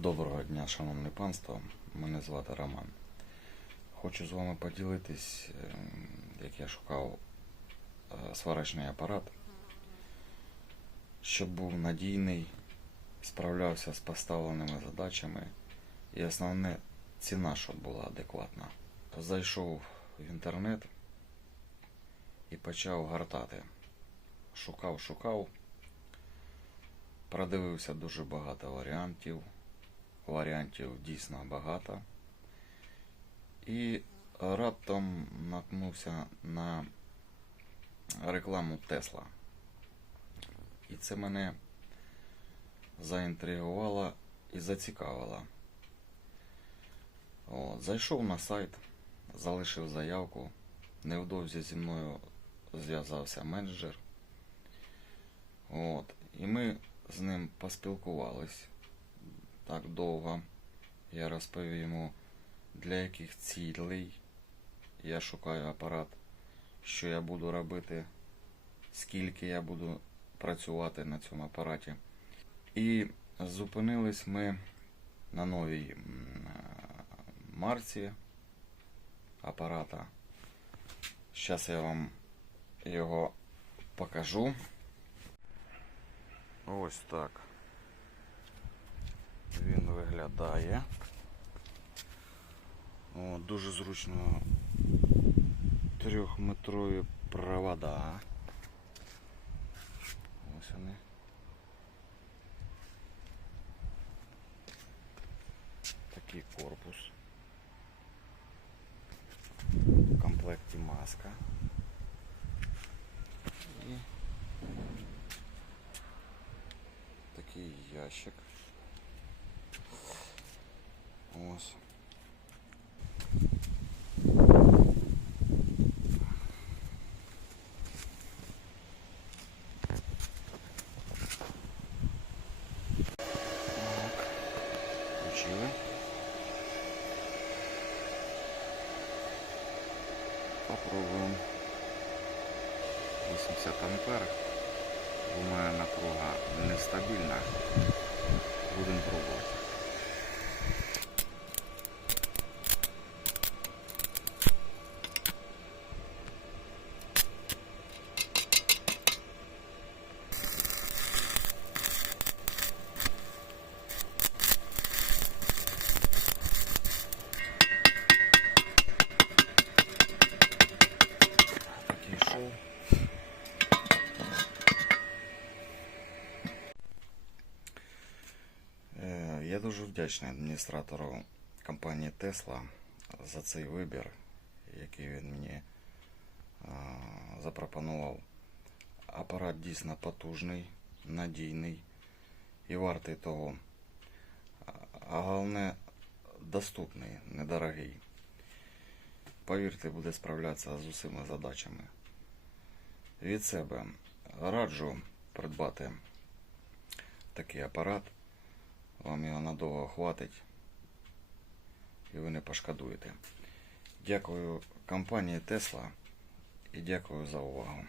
Доброго дня, шановне панство. Мене звати Роман. Хочу з вами поділитись, е, як я шукав е, сварочний апарат, щоб був надійний, справлявся з поставленими задачами і основне ціна, щоб була адекватна. Зайшов в інтернет і почав гортати. Шукав, шукав. Продивився дуже багато варіантів. Варіантів дійсно багато. І раптом наткнувся на рекламу Тесла. І це мене заінтригувало і зацікавило. От, зайшов на сайт, залишив заявку. Невдовзі зі мною зв'язався менеджер. От, і ми з ним поспілкувались так довго. Я розповів йому, для яких цілей я шукаю апарат, що я буду робити, скільки я буду працювати на цьому апараті. І зупинились ми на новій марці апарата. Зараз я вам його покажу. Ось так він виглядає. О, дуже зручно трьохметрові провода. Ось вони. Такий корпус. В комплекті маска. І такий ящик. Ось. Так. Включили. Попробуем. 80 ампер. Думаю, напруга нестабільна. Будемо пробувати. Такий шов. Е, Я дуже вдячний адміністратору компанії Tesla за цей вибір, який він мені запропонував. Апарат дійсно потужний, надійний і вартий того. А головне доступний, недорогий. Повірте, буде справлятися з усіма задачами. Від себе раджу придбати такий апарат. Вам його надовго хватить і ви не пошкодуєте. Дякую компанії Tesla і дякую за увагу.